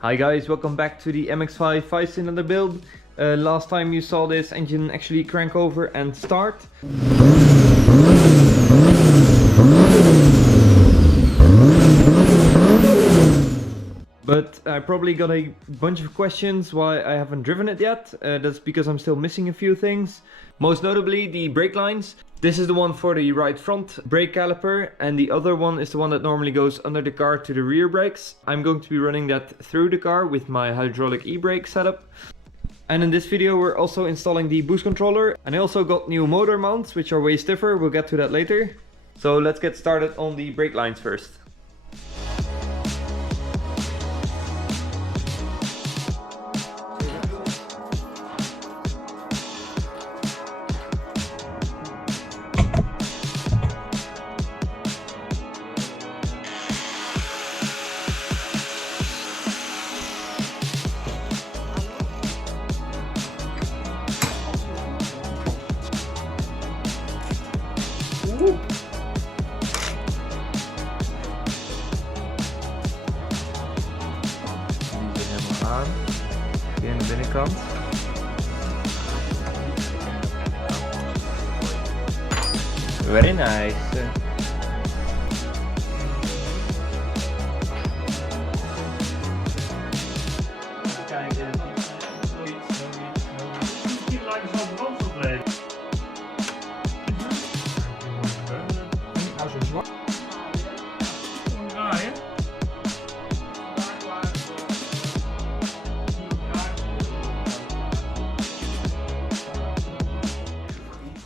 Hi guys, welcome back to the MX-5 5-cylinder build. Last time you saw this engine actually crank over and start. But I probably got a bunch of questions why I haven't driven it yet. That's because I'm still missing a few things. Most notably the brake lines. This is the one for the right front brake caliper, and the other one is the one that normally goes under the car to the rear brakes. I'm going to be running that through the car with my hydraulic e-brake setup. And in this video we're also installing the boost controller, and I also got new motor mounts which are way stiffer. We'll get to that later. So let's get started on the brake lines first. Hier aan de binnenkant. Very nice.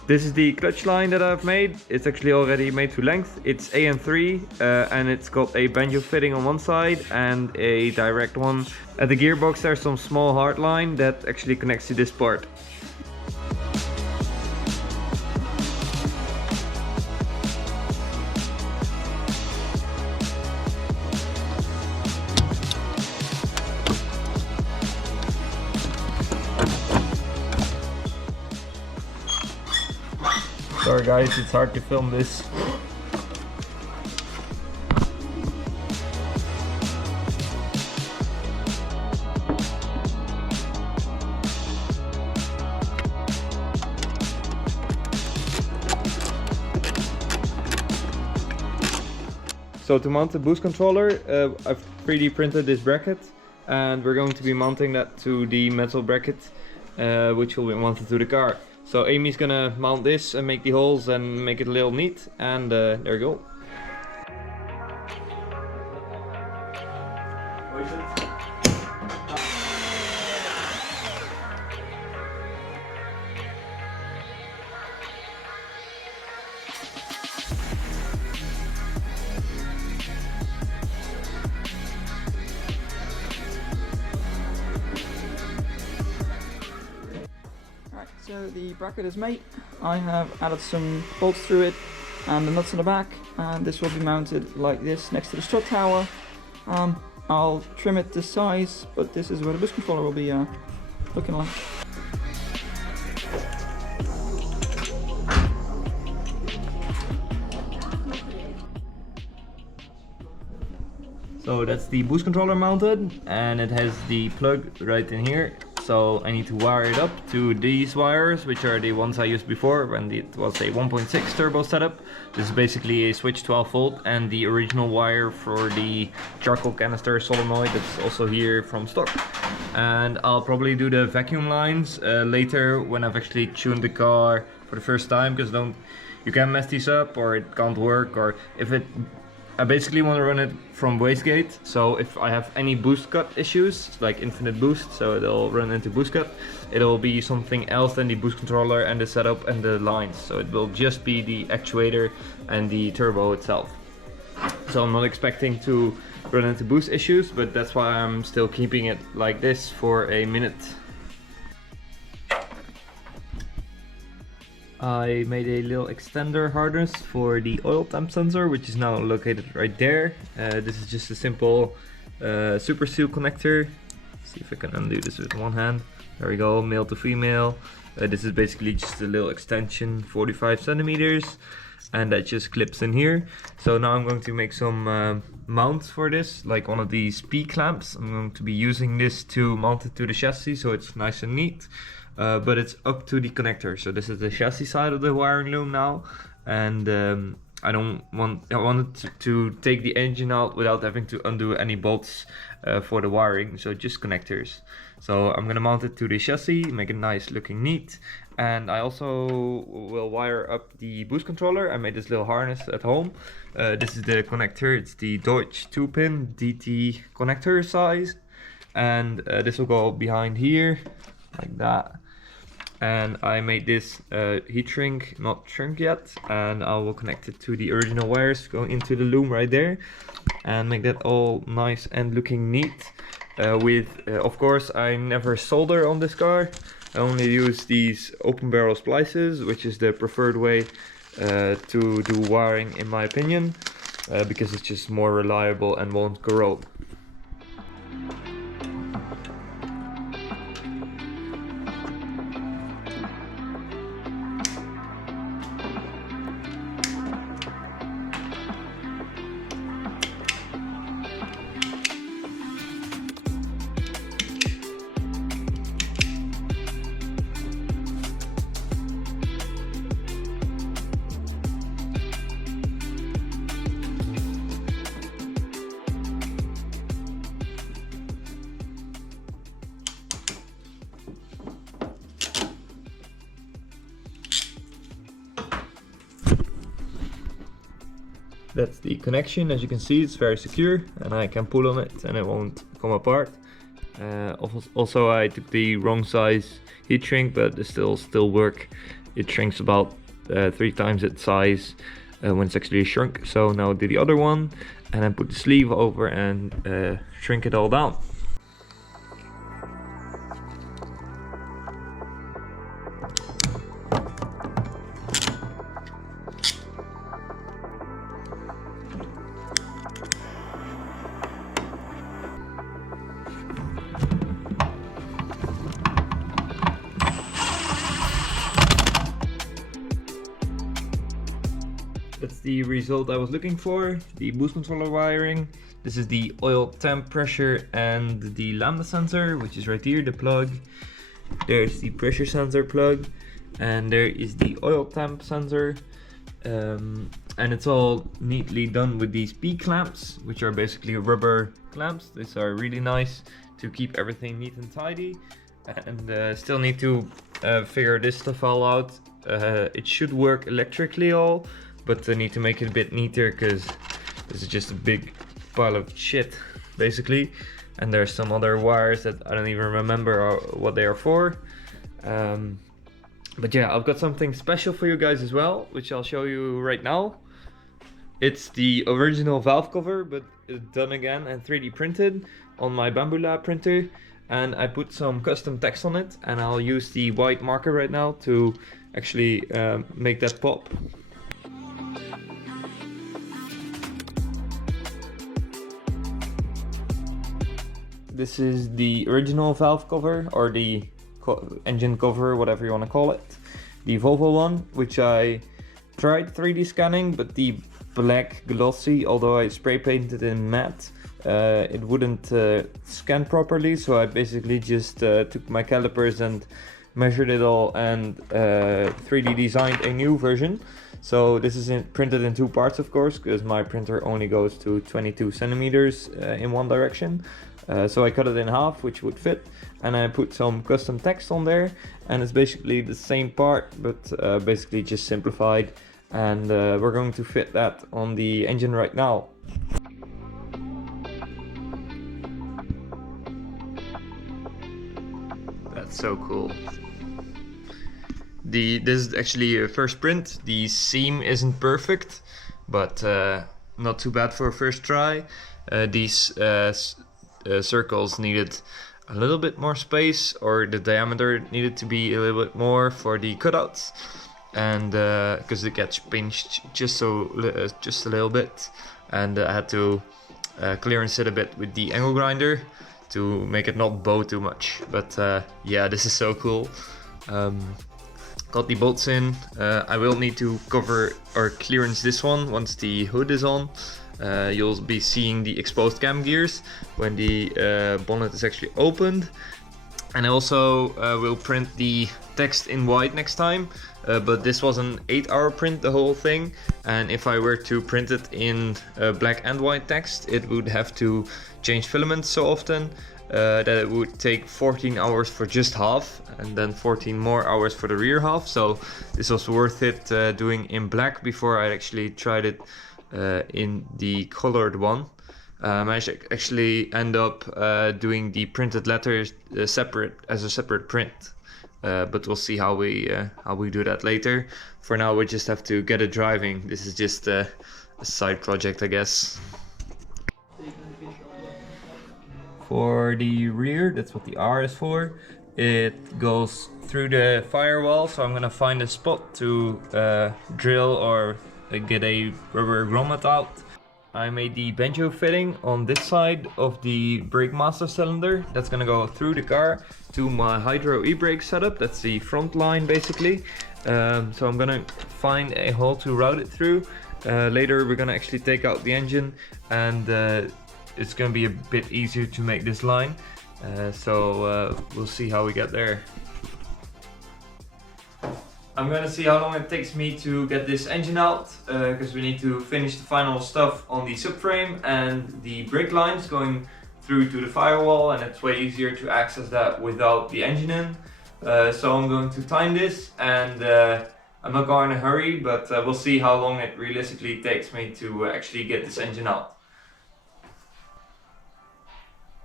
This is the clutch line that I've made. It's actually already made to length. It's AN3 and it's got a banjo fitting on one side and a direct one. At the gearbox there's some small hard line that actually connects to this part. Sorry guys, it's hard to film this. So to mount the boost controller, I've 3D printed this bracket, and we're going to be mounting that to the metal bracket, which will be mounted to the car. So Amy's gonna mount this and make the holes and make it a little neat, and there you go. So the bracket is made. I have added some bolts through it and the nuts in the back, and this will be mounted like this next to the strut tower. I'll trim it this size, but this is where the boost controller will be looking like. So that's the boost controller mounted, and it has the plug right in here. So I need to wire it up to these wires, which are the ones I used before when it was a 1.6 turbo setup. This is basically a switch 12 volt and the original wire for the charcoal canister solenoid that's also here from stock. And I'll probably do the vacuum lines later when I've actually tuned the car for the first time, because you can mess these up or it can't work, or if it I basically want to run it from wastegate, so if I have any boost cut issues, like infinite boost, so it'll run into boost cut, it'll be something else than the boost controller and the setup and the lines, so it will just be the actuator and the turbo itself. So I'm not expecting to run into boost issues, but that's why I'm still keeping it like this for a minute. I made a little extender harness for the oil temp sensor, which is now located right there. This is just a simple super seal connector. See if I can undo this with one hand. There we go, male to female. This is basically just a little extension, 45 centimeters, and that just clips in here. So now I'm going to make some mounts for this, like one of these P clamps. I'm going to be using this to mount it to the chassis so it's nice and neat, but it's up to the connector. So this is the chassis side of the wiring loom now, and I wanted to take the engine out without having to undo any bolts for the wiring, so just connectors. So I'm gonna mount it to the chassis, make it nice looking neat, and I also will wire up the boost controller. I made this little harness at home. This is the connector, it's the Deutsch 2-pin DT connector size, and this will go behind here like that. And I made this heat shrink, not shrink yet, and I will connect it to the original wires going into the loom right there and make that all nice and looking neat. Of course, I never solder on this car. I only use these open barrel splices, which is the preferred way to do wiring in my opinion, because it's just more reliable and won't corrode. That's the connection. As you can see, it's very secure and I can pull on it and it won't come apart. Also, I took the wrong size heat shrink, but it still work. It shrinks about 3 times its size when it's actually shrunk. So now I'll do the other one and then put the sleeve over and shrink it all down. That's the result I was looking for, the boost controller wiring. This is the oil temp pressure and the lambda sensor, which is right here, the plug. There's the pressure sensor plug, and there is the oil temp sensor. And it's all neatly done with these P clamps, which are basically rubber clamps. These are really nice to keep everything neat and tidy. And still need to figure this stuff all out. It should work electrically all, but I need to make it a bit neater because this is just a big pile of shit basically, and there's some other wires that I don't even remember what they are for. But yeah, I've got something special for you guys as well, which I'll show you right now. It's the original valve cover, but done again and 3D printed on my Bamboo Lab printer, and I put some custom text on it, and I'll use the white marker right now to actually make that pop. This is the original valve cover, or the engine cover, whatever you want to call it. The Volvo one, which I tried 3D scanning, but the black glossy, although I spray painted in matte, it wouldn't scan properly. So I basically just took my calipers and measured it all and 3D designed a new version. So this is printed in 2 parts, of course, because my printer only goes to 22 centimeters in one direction. So I cut it in half, which would fit, and I put some custom text on there, and it's basically the same part, but basically just simplified, and we're going to fit that on the engine right now. That's so cool. This is actually a first print. The seam isn't perfect, but not too bad for a first try. These circles needed a little bit more space, or the diameter needed to be a little bit more for the cutouts, and because it gets pinched just a little bit, and I had to clearance it a bit with the angle grinder to make it not bow too much. But yeah, this is so cool. Got the bolts in. I will need to cover or clearance this one once the hood is on. You'll be seeing the exposed cam gears when the bonnet is actually opened. And I also will print the text in white next time, but this was an 8-hour print, the whole thing, and if I were to print it in black and white text, it would have to change filaments so often that it would take 14 hours for just half, and then 14 more hours for the rear half. So this was worth it doing in black before I actually tried it in the colored one. I actually end up doing the printed letters separate as a separate print, but we'll see how we do that later. For now, we just have to get it driving. This is just a side project, I guess. For the rear, that's what the R is for. It goes through the firewall, so I'm gonna find a spot to drill or get a rubber grommet out. I made the banjo fitting on this side of the brake master cylinder. That's gonna go through the car to my hydro e-brake setup. That's the front line basically. So I'm gonna find a hole to route it through. Later we're gonna actually take out the engine, and it's gonna be a bit easier to make this line. So we'll see how we get there. I'm gonna see how long it takes me to get this engine out, because we need to finish the final stuff on the subframe and the brake lines going through to the firewall, and it's way easier to access that without the engine in. So I'm going to time this, and I'm not going in a hurry, but we'll see how long it realistically takes me to actually get this engine out.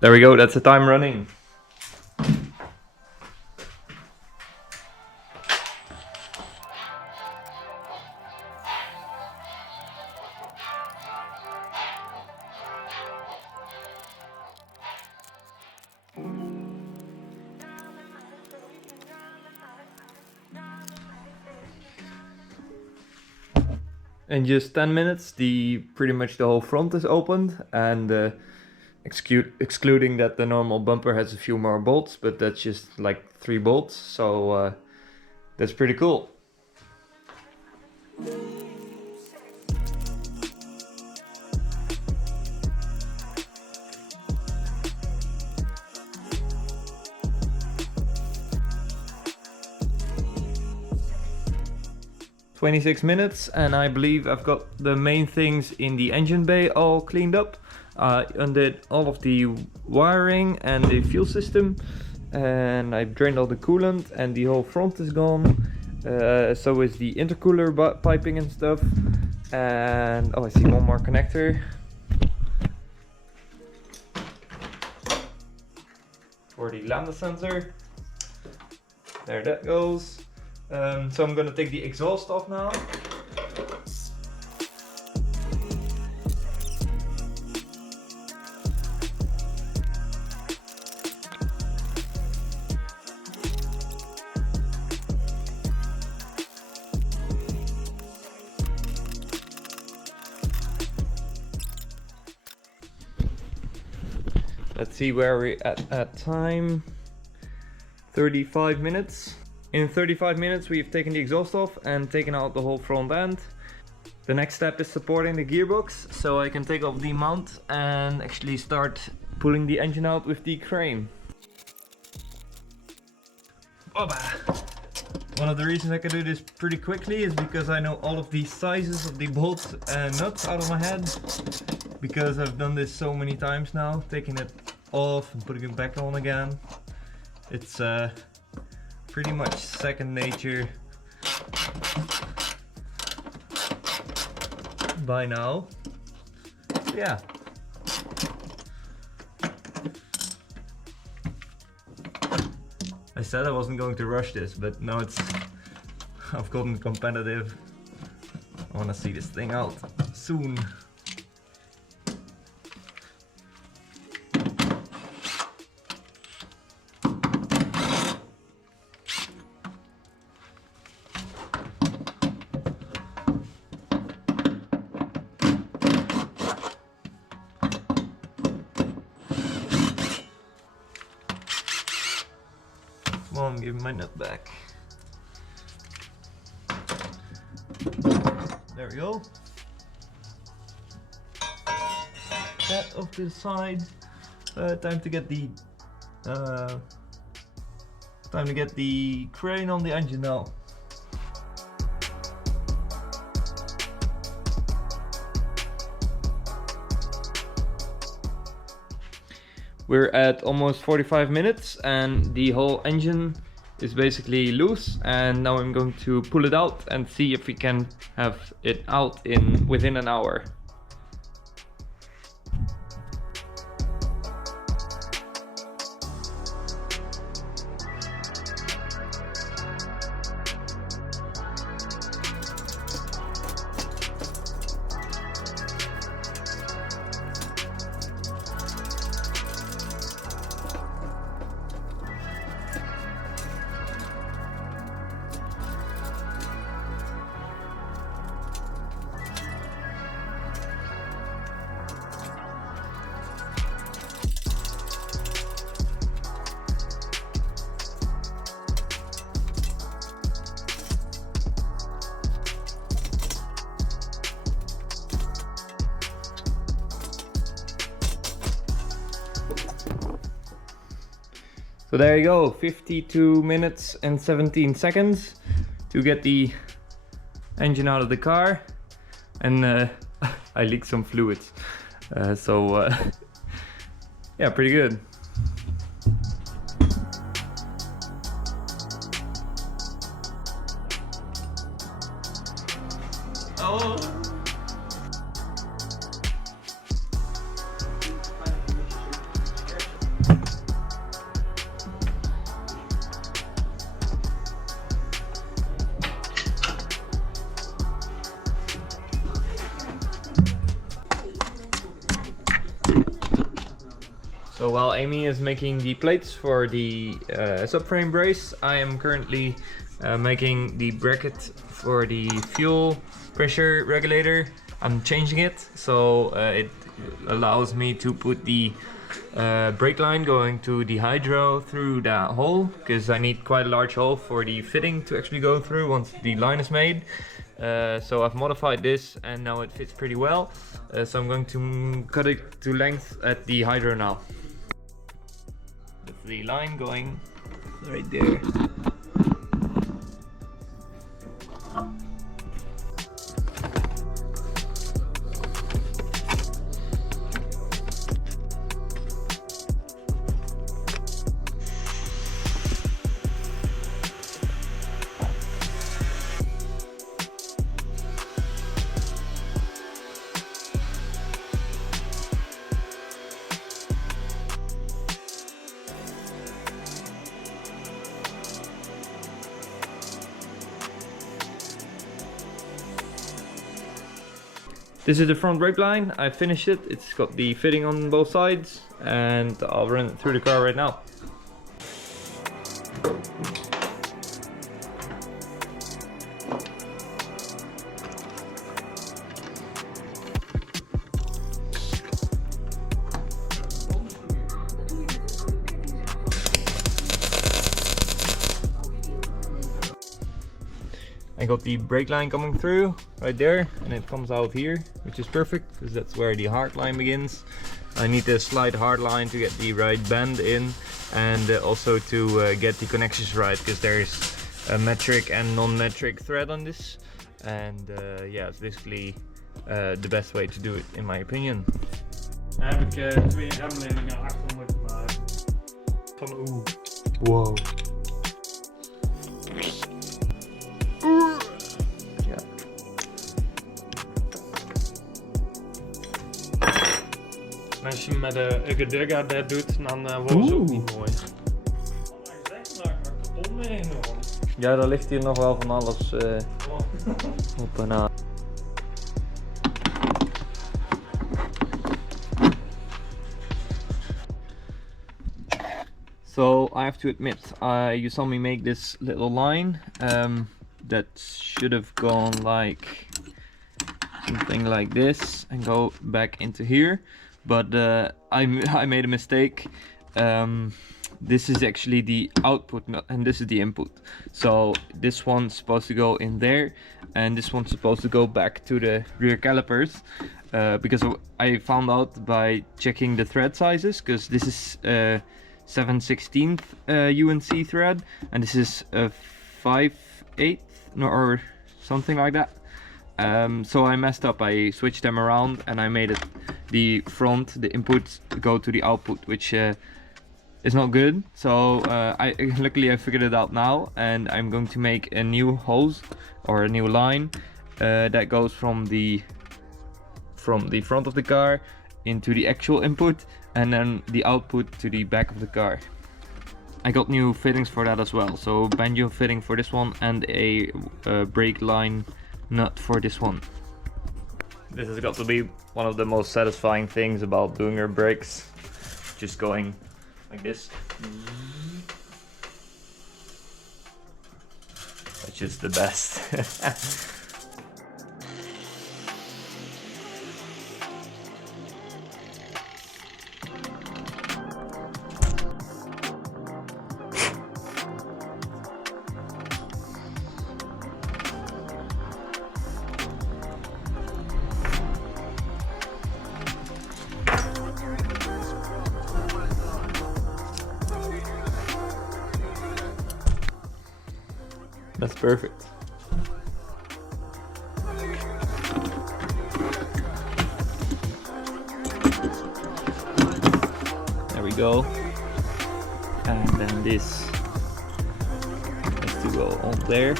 There we go, that's the time running. In just 10 minutes, pretty much the whole front is opened, and excluding that the normal bumper has a few more bolts, but that's just like 3 bolts, so that's pretty cool. "26 minutes, and I believe I've got the main things in the engine bay all cleaned up. I undid all of the wiring and the fuel system, and I've drained all the coolant, and the whole front is gone. So is the intercooler piping and stuff. And oh, I see one more connector for the lambda sensor. There that goes. So I'm gonna take the exhaust off now. Let's see where we're at time. 35 minutes. In 35 minutes we've taken the exhaust off and taken out the whole front end. The next step is supporting the gearbox, so I can take off the mount and actually start pulling the engine out with the crane. Oba! One of the reasons I can do this pretty quickly is because I know all of the sizes of the bolts and nuts out of my head, because I've done this so many times now, taking it off and putting it back on again. It's pretty much second nature by now. Yeah. I said I wasn't going to rush this, but now I've gotten competitive. I want to see this thing out soon. Come on, give me my nut back. There we go. That off to the side. Time to get the crane on the engine now. We're at almost 45 minutes and the whole engine is basically loose, and now I'm going to pull it out and see if we can have it out within an hour. So there you go, 52 minutes and 17 seconds to get the engine out of the car, and I leaked some fluids, yeah, pretty good. Oh. So while Amy is making the plates for the subframe brace, I am currently making the bracket for the fuel pressure regulator. I'm changing it so it allows me to put the brake line going to the hydro through that hole, because I need quite a large hole for the fitting to actually go through once the line is made. So I've modified this and now it fits pretty well. So I'm going to cut it to length at the hydro now. With the line going right there. This is the front brake line. I finished it. It's got the fitting on both sides, and I'll run it through the car right now. I got the brake line coming through right there, and it comes out here, which is perfect because that's where the hard line begins. I need a slight hard line to get the right bend in, and also to get the connections right, because there's a metric and non-metric thread on this, and yeah, it's basically the best way to do it in my opinion. Heb ik 2 remlingen achter moeten maken. Van Wow. Als je met een gedugga dat doet, dan wordt het ook niet mooi. Ja, daar ligt hier nog wel van alles op en aan. So I have to admit, you saw me make this little line that should have gone like something like this and go back into here, but I made a mistake this is actually the output nut and this is the input. So this one's supposed to go in there and this one's supposed to go back to the rear calipers, because I found out by checking the thread sizes, because this is 7/16 UNC thread and this is a 5/8 or something like that. So I messed up. I switched them around and I made it the inputs go to the output, which is not good. So luckily I figured it out now, and I'm going to make a new hose or a new line that goes from the front of the car into the actual input and then the output to the back of the car. I got new fittings for that as well, so banjo fitting for this one and a brake line nut for this one. This has got to be one of the most satisfying things about doing your brakes, just going like this. It's just the best. That's perfect. There we go. And then this has to go on there.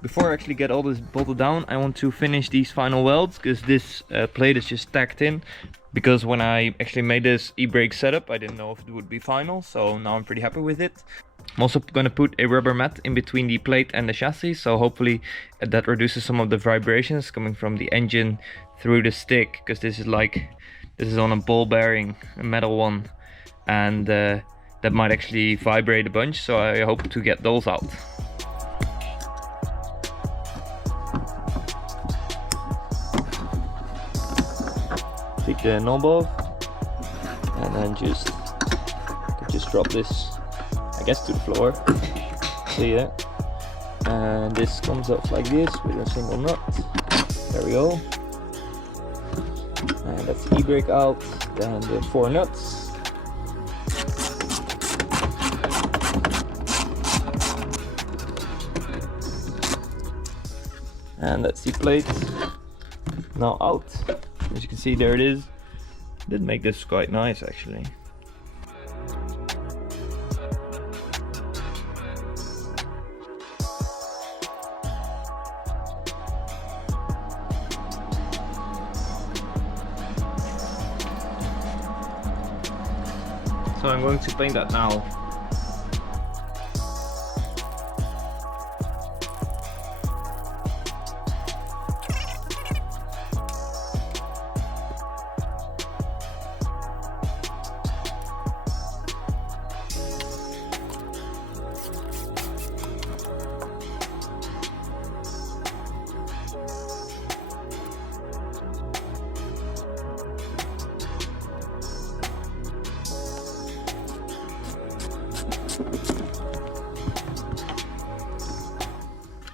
Before I actually get all this bolted down, I want to finish these final welds, because this plate is just tacked in. Because when I actually made this e-brake setup, I didn't know if it would be final, so now I'm pretty happy with it. I'm also going to put a rubber mat in between the plate and the chassis, so hopefully that reduces some of the vibrations coming from the engine through the stick, because this is on a ball bearing, a metal one, and that might actually vibrate a bunch, so I hope to get those out. Take the knob off and then just drop this, I guess, to the floor. See that? And this comes off like this with a single nut. There we go. And that's the e-brake out. Then the 4 nuts. And that's the plate now out. As you can see, there it is. Did make this quite nice actually. So I'm going to paint that now.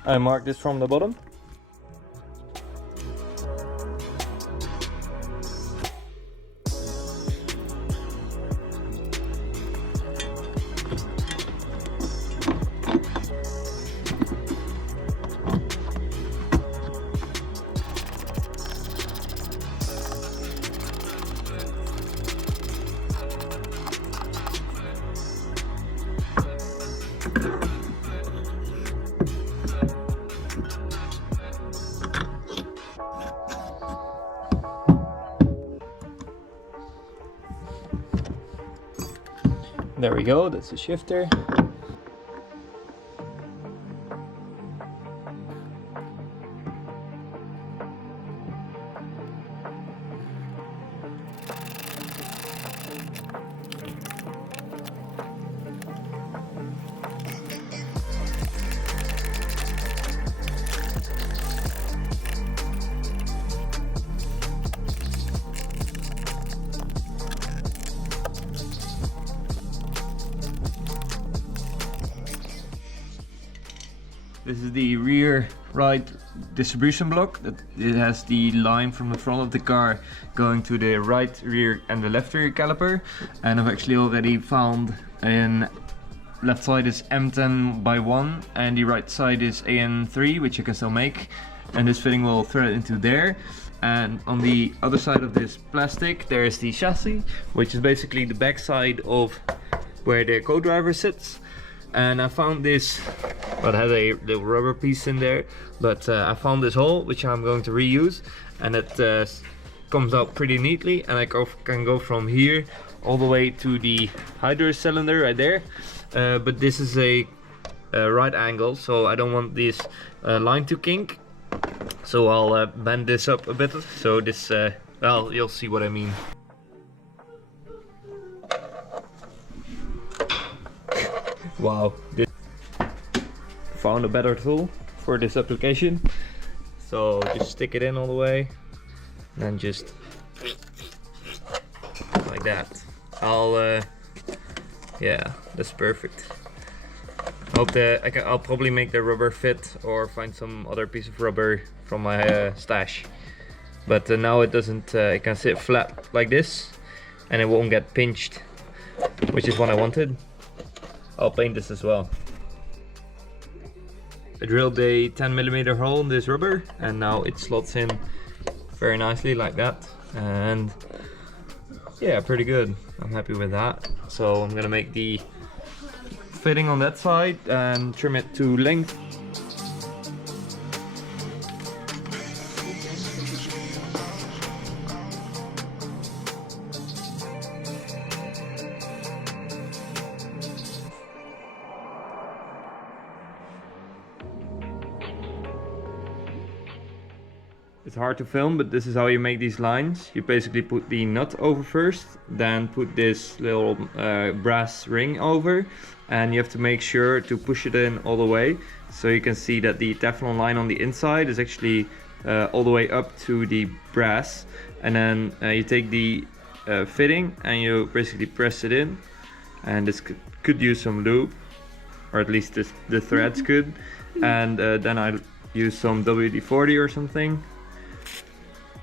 I mark this from the bottom. There we go, that's the shifter. This is the rear right distribution block. It has the line from the front of the car going to the right rear and the left rear caliper. And I've actually already found an left side is M10 by 1 and the right side is AN3, which you can still make. And this fitting will thread into there. And on the other side of this plastic there is the chassis, which is basically the back side of where the co-driver sits. And I found this, well, it has a little rubber piece in there, but I found this hole which I'm going to reuse, and it comes out pretty neatly, and I can go from here all the way to the hydro cylinder right there. But this is a right angle, so I don't want this line to kink. So I'll bend this up a bit, so this, well, you'll see what I mean. Wow, found a better tool for this application. So just stick it in all the way, and then just like that. Yeah, that's perfect. Hope that I'll probably make the rubber fit or find some other piece of rubber from my stash. But now it doesn't. It can sit flat like this, and it won't get pinched, which is what I wanted. I'll paint this as well. I drilled a 10mm hole in this rubber, and now it slots in very nicely like that. And yeah, pretty good. I'm happy with that. So I'm gonna make the fitting on that side and trim it to length. It's hard to film, but this is how you make these lines. You basically put the nut over first, then put this little brass ring over, and you have to make sure to push it in all the way. So you can see that the Teflon line on the inside is actually all the way up to the brass. And then you take the fitting and you basically press it in. And this could use some lube, or at least the threads could. And then I use some WD-40 or something,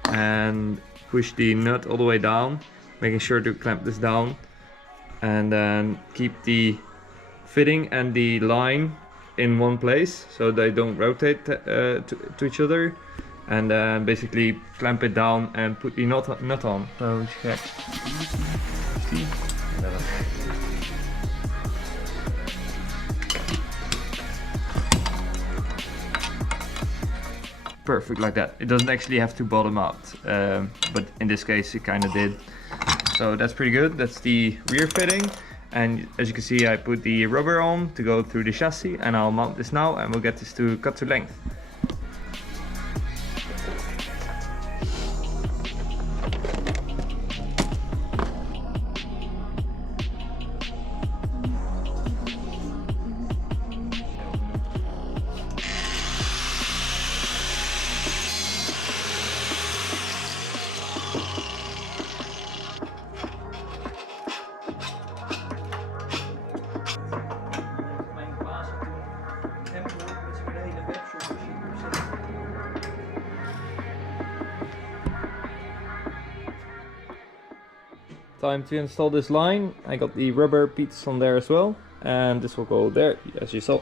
and push the nut all the way down, making sure to clamp this down, and then keep the fitting and the line in one place so they don't rotate to each other, and then basically clamp it down and put the nut on. So check. Perfect, like that. It doesn't actually have to bottom out, but in this case it kind of did. So that's pretty good. That's the rear fitting, and as you can see I put the rubber on to go through the chassis, and I'll mount this now and we'll get this to cut to length. Time to install this line. I got the rubber pieces on there as well, and this will go there as you saw.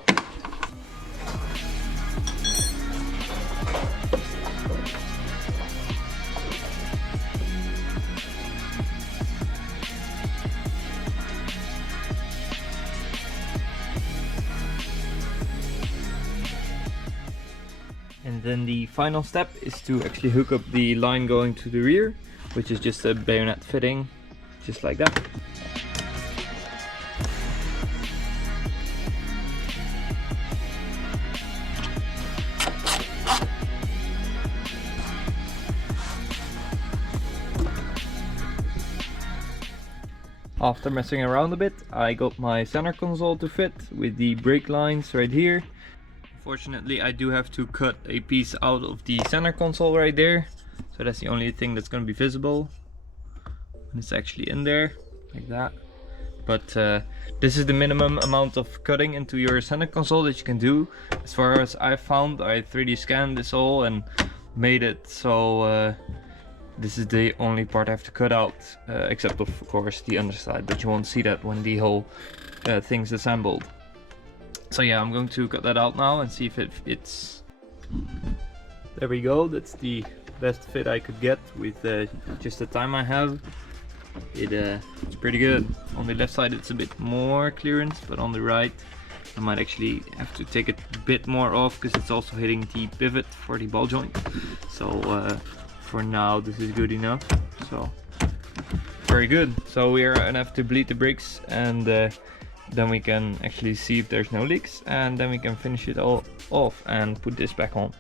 And then the final step is to actually hook up the line going to the rear, which is just a bayonet fitting, just like that. After messing around a bit, I got my center console to fit with the brake lines right here. Fortunately, I do have to cut a piece out of the center console right there, so that's the only thing that's going to be visible. And it's actually in there, like that. but this is the minimum amount of cutting into your center console that you can do. As far as I found, I 3D scanned this all and made it so this is the only part I have to cut out, except of course the underside, but you won't see that when the whole thing's assembled. So yeah, I'm going to cut that out now and see if it fits. There we go, that's the best fit I could get with just the time I have. It's pretty good. On the left side it's a bit more clearance, but on the right I might actually have to take a bit more off because it's also hitting the pivot for the ball joint. So for now this is good enough. So very good. So we are gonna have to bleed the brakes, and then we can actually see if there's no leaks, and then we can finish it all off and put this back on.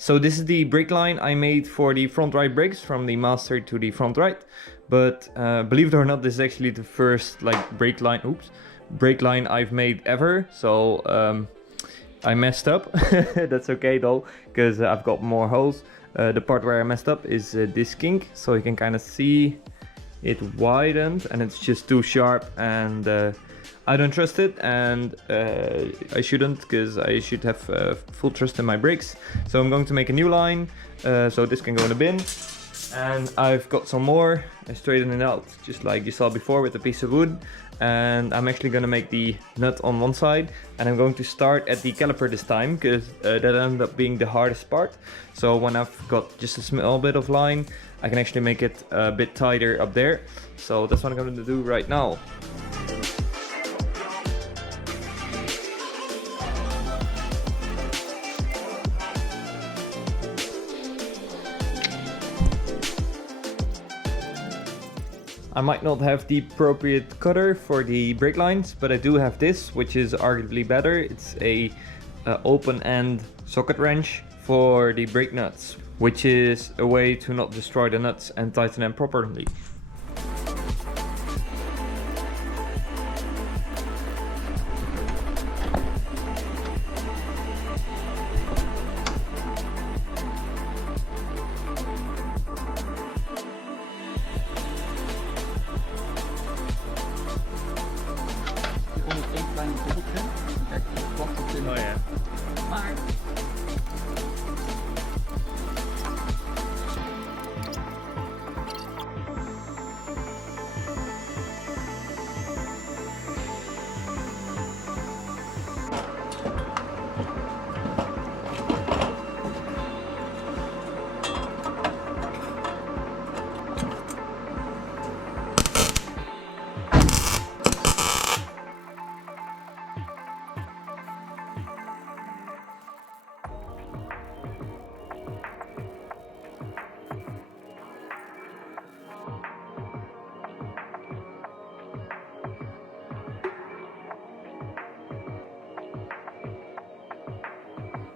So this is the brake line I made for the front right brakes, from the master to the front right. But believe it or not, this is actually the first brake line I've made ever. So I messed up. That's okay though, because I've got more holes. The part where I messed up is this kink, so you can kind of see it widened and it's just too sharp, and I don't trust it, and I shouldn't, because I should have full trust in my brakes. So I'm going to make a new line, so this can go in the bin. And I've got some more. I straightened it out just like you saw before with a piece of wood, and I'm actually going to make the nut on one side, and I'm going to start at the caliper this time, because that ended up being the hardest part. So when I've got just a small bit of line, I can actually make it a bit tighter up there. So that's what I'm going to do right now. I might not have the appropriate cutter for the brake lines, but I do have this, which is arguably better. It's a open end socket wrench for the brake nuts, which is a way to not destroy the nuts and tighten them properly. Oh ja. Maar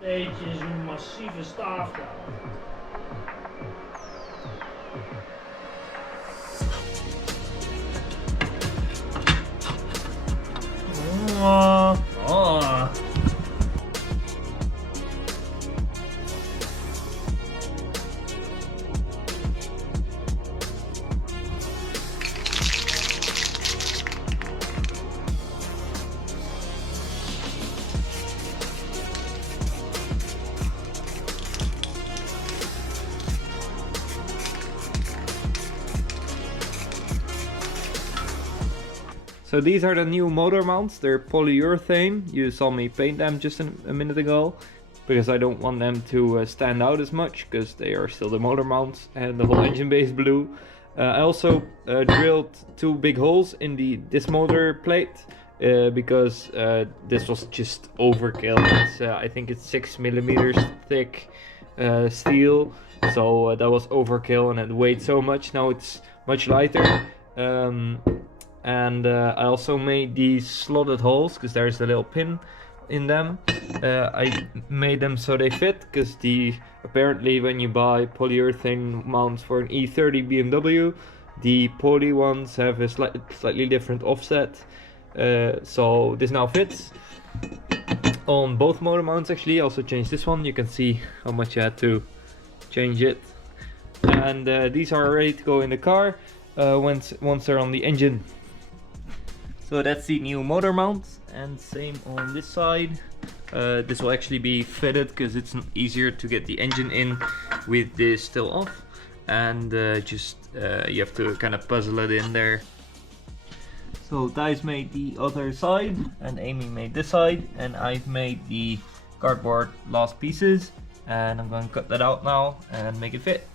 Deze is een massieve staaf. Oh. So these are the new motor mounts. They're polyurethane. You saw me paint them just a minute ago, because I don't want them to stand out as much, because they are still the motor mounts and the whole engine bay is blue. I also drilled two big holes in this motor plate, because this was just overkill. It's, I think it's 6 millimeters thick steel, so that was overkill and it weighed so much. Now it's much lighter. And I also made these slotted holes, because there's a little pin in them. I made them so they fit, because apparently when you buy polyurethane mounts for an E30 BMW, the poly ones have a slightly different offset. So this now fits on both motor mounts. Actually, I also changed this one. You can see how much I had to change it. And these are ready to go in the car once they're on the engine. So that's the new motor mount, and same on this side. This will actually be fitted because it's easier to get the engine in with this still off, and you have to kind of puzzle it in there. So Thijs made the other side and Amy made this side, and I've made the cardboard last pieces, and I'm going to cut that out now and make it fit.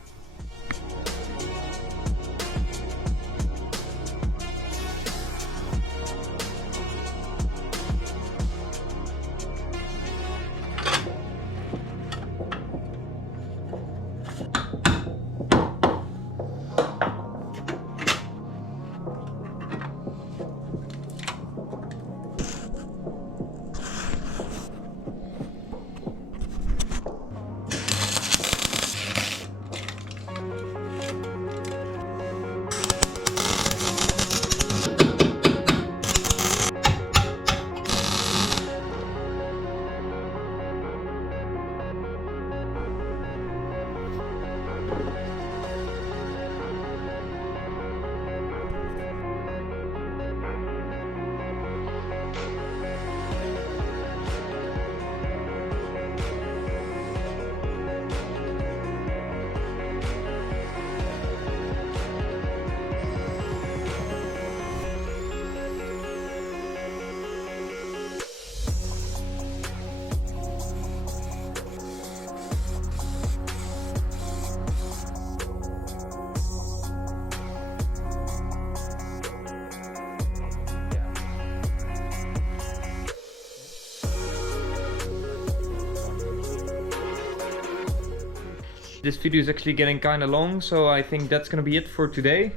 This video is actually getting kind of long, so I think that's gonna be it for today.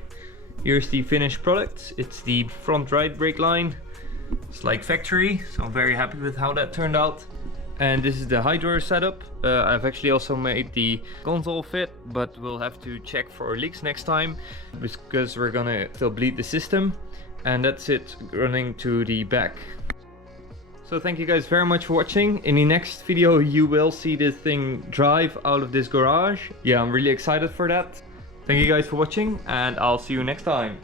Here's the finished product. It's the front right brake line. It's like factory, so I'm very happy with how that turned out. And this is the Yatajoris setup. I've actually also made the console fit, but we'll have to check for leaks next time because we're gonna still bleed the system. And that's it running to the back. So thank you guys very much for watching. In the next video you will see this thing drive out of this garage. Yeah, I'm really excited for that. Thank you guys for watching, and I'll see you next time.